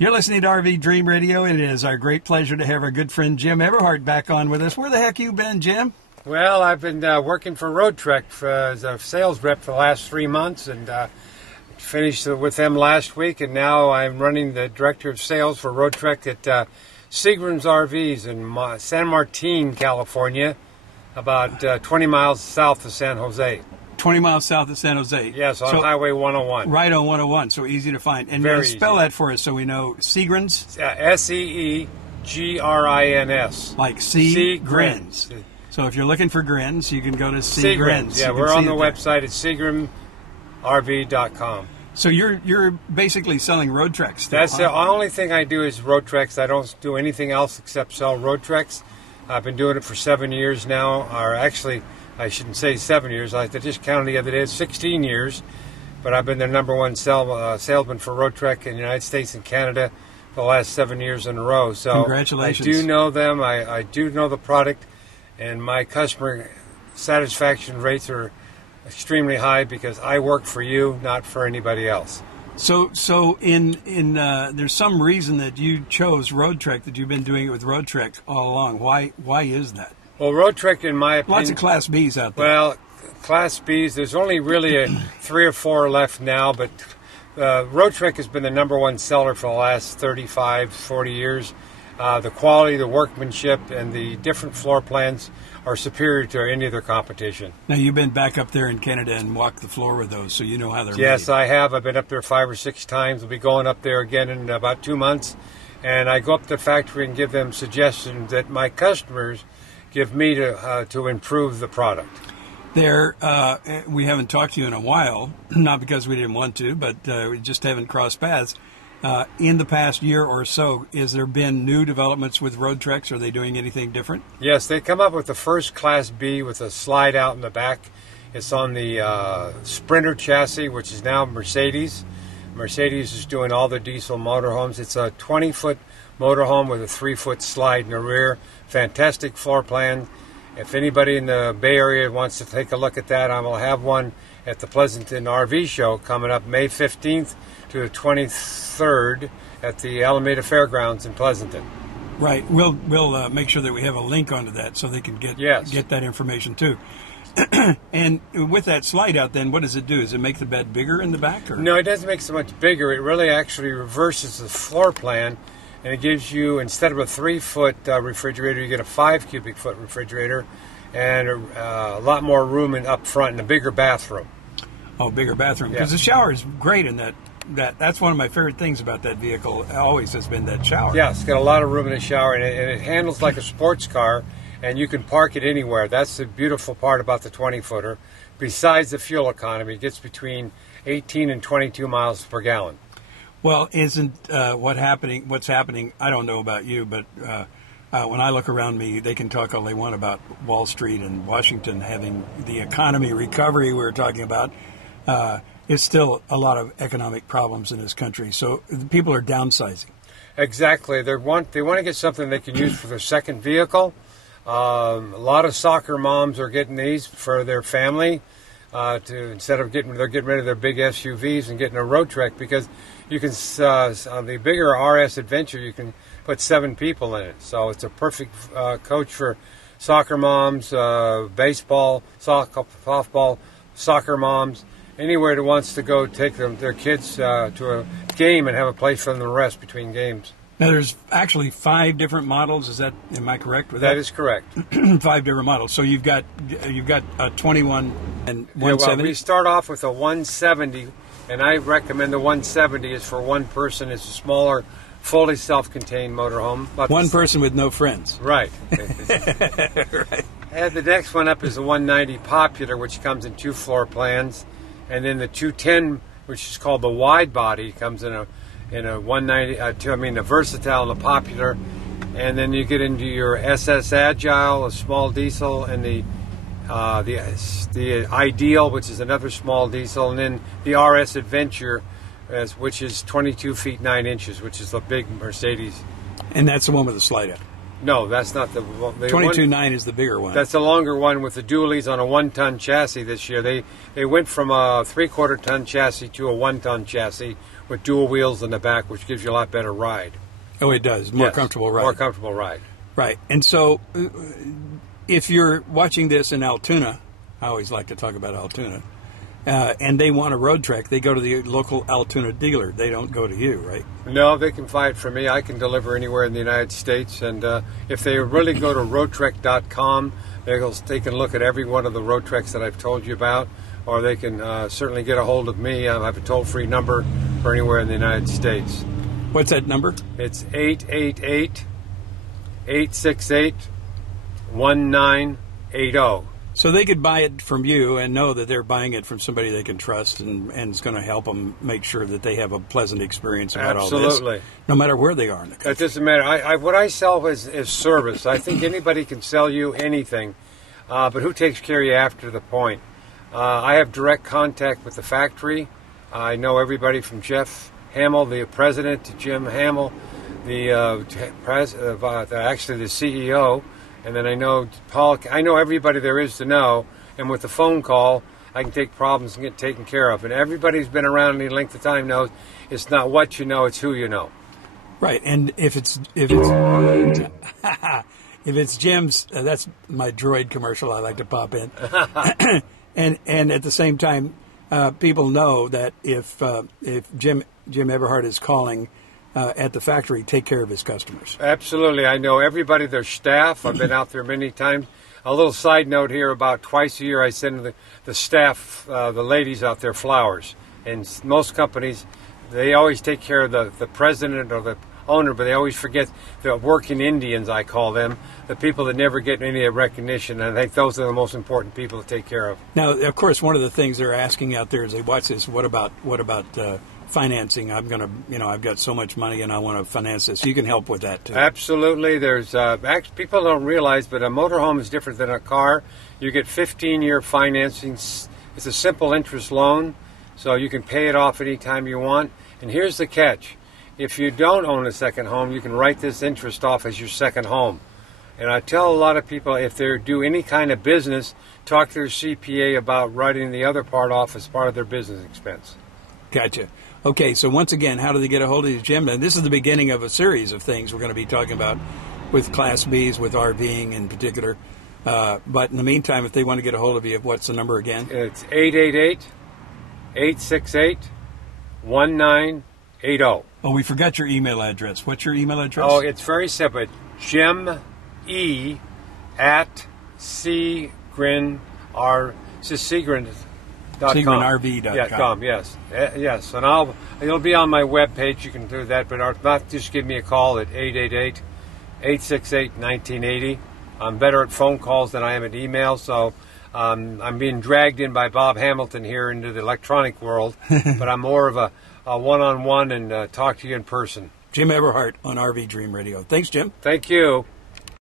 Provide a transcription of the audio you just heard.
You're listening to RV Dream Radio, and it is our great pleasure to have our good friend Jim Eberhardt back on with us. Where the heck you been, Jim? Well, I've been working for Roadtrek as a sales rep for the last 3 months, and finished with them last week, and now I'm running the director of sales for Roadtrek at Seegrins RVs in San Martin, California, about 20 miles south of San Jose. 20 miles south of San Jose. Yes, on Highway 101. Right on 101, so easy to find. And Very spell easy. that for us so we know. Seegrins? S-E-E-G-R-I-N-S. Like Seegrins. So if you're looking for grins, you can go to Seegrins. Yeah, we're on the website at jimeberhardtinterview.flv. So you're basically selling Roadtreks. That's the only thing I do is Roadtreks. I don't do anything else except sell Roadtreks. I've been doing it for 7 years now, or actually, I shouldn't say 7 years. I just counted the other day. It's 16 years. But I've been their number one salesman for Roadtrek in the United States and Canada for the last 7 years in a row. So congratulations. I do know them. I do know the product. And my customer satisfaction rates are extremely high because I work for you, not for anybody else. So in there's some reason that you chose Roadtrek, that you've been doing it with Roadtrek all along. Why is that? Well, Roadtrek, in my opinion... Lots of Class Bs out there. Well, Class Bs, there's only really 3 or 4 left now, but Roadtrek has been the number one seller for the last 35, 40 years. The quality, the workmanship, and the different floor plans are superior to any of their competition. Now, you've been back up there in Canada and walked the floor with those, so you know how they're made. Yes, I have. I've been up there 5 or 6 times. We'll be going up there again in about 2 months. And I go up to the factory and give them suggestions that my customers give me to improve the product. We haven't talked to you in a while, not because we didn't want to, but we just haven't crossed paths. In the past year or so, has there been new developments with Roadtreks? Are they doing anything different? Yes, they come up with the first Class B with a slide out in the back. It's on the Sprinter chassis, which is now Mercedes. Mercedes is doing all the diesel motorhomes. It's a 20-foot motorhome with a 3-foot slide in the rear. Fantastic floor plan. If anybody in the Bay Area wants to take a look at that, I will have one at the Pleasanton RV show coming up May 15th to the 23rd at the Alameda Fairgrounds in Pleasanton. Right. We'll make sure that we have a link onto that so they can get that information too. And with that slide out, then what does it do? Does it make the bed bigger in the back? Or? No, it doesn't make it so much bigger. It really actually reverses the floor plan, and it gives you, instead of a 3-foot refrigerator, you get a 5 cubic foot refrigerator and a lot more room up front and a bigger bathroom. Oh, bigger bathroom. Because the shower is great in that. That's one of my favorite things about that vehicle. Always has been that shower. Yeah, it's got a lot of room in the shower, and it handles like a sports car, and you can park it anywhere. That's the beautiful part about the 20-footer. Besides the fuel economy, it gets between 18 and 22 miles per gallon. Well, isn't what's happening, I don't know about you, but when I look around me, they can talk all they want about Wall Street and Washington having the economy recovery we're talking about. It's still a lot of economic problems in this country, so people are downsizing. Exactly. They want to get something they can use for their second vehicle. A lot of soccer moms are getting these for their family. Instead of getting rid of their big SUVs and getting a Roadtrek, because you can on the bigger RS Adventure you can put 7 people in it. So it's a perfect coach for soccer moms, baseball, softball, soccer moms. Anywhere that wants to go take their kids to a game and have a place for them to rest between games. Now, there's actually 5 different models. Am I correct with that? That is correct. 5 different models. So you've got a 21 and 170. Well, we start off with a 170, and I recommend the 170 is for one person. It's a smaller, fully self-contained motorhome. One person with no friends. Right. Right. And the next one up is the 190 Popular, which comes in 2 floor plans. And then the 210, which is called the wide body, comes in a 190. A Versatile and a Popular, and then you get into your SS Agile, a small diesel, and the Ideal, which is another small diesel, and then the RS Adventure, which is 22 feet 9 inches, which is the big Mercedes. And that's the one with the slide out. No, that's not the 22.9 is the bigger one. That's the longer one with the dualies on a 1-ton chassis this year. They went from a 3/4 ton chassis to a 1-ton chassis with dual wheels in the back, which gives you a lot better ride. Oh, it does. More comfortable ride. More comfortable ride. Right. And so if you're watching this in Altoona, I always like to talk about Altoona, and they want a Roadtrek, they go to the local Altoona dealer. They don't go to you, right? No, they can buy it from me. I can deliver anywhere in the United States. And if they really go to roadtrek.com, they can look at every one of the Roadtreks that I've told you about, or they can certainly get a hold of me. I have a toll-free number for anywhere in the United States. What's that number? It's 888-868-1980. So they could buy it from you and know that they're buying it from somebody they can trust, and it's going to help them make sure that they have a pleasant experience about all this. Absolutely. No matter where they are in the country. It doesn't matter. What I sell is service. I think anybody can sell you anything, but who takes care of you after the point? I have direct contact with the factory. I know everybody from Jeff Hamill, the president, to Jim Hamill, actually the CEO. And then I know Paul. I know everybody there is to know, and with the phone call, I can take problems and get taken care of. And everybody who's been around any length of time knows it's not what you know, it's who you know. Right. And if it's if it's Jim's, that's my droid commercial I like to pop in. and at the same time, people know that if Jim Eberhardt is calling at the factory, take care of his customers. Absolutely. I know everybody, their staff. I've been out there many times. A little side note here, about twice a year I send the staff, the ladies out there, flowers. And most companies, they always take care of the president or the owner, but they always forget the working Indians, I call them, the people that never get any recognition. And I think those are the most important people to take care of. Now, of course, one of the things they're asking out there as they watch this, what about financing? I've got so much money and I want to finance this. You can help with that too. Absolutely. There's people don't realize, but a motorhome is different than a car. You get 15-year financing. It's a simple interest loan, so you can pay it off anytime you want. And here's the catch. If you don't own a second home, you can write this interest off as your second home. And I tell a lot of people, if they do any kind of business, talk to their CPA about writing the other part off as part of their business expense. Gotcha. Okay, so once again, how do they get a hold of you, Jim? And this is the beginning of a series of things we're going to be talking about with Class Bs, with RVing in particular. But in the meantime, if they want to get a hold of you, what's the number again? It's 888-868-1980. Oh, we forgot your email address. What's your email address? Oh, it's very simple. Jim E at Seegrins SeegrinsRV.com. Yes. Yes. And it'll be on my webpage. You can do that, but not just give me a call at 888-868-1980. I'm better at phone calls than I am at email, so I'm being dragged in by Bob Hamilton here into the electronic world, but I'm more of a one-on-one and talk to you in person. Jim Eberhardt on RV Dream Radio. Thanks, Jim. Thank you.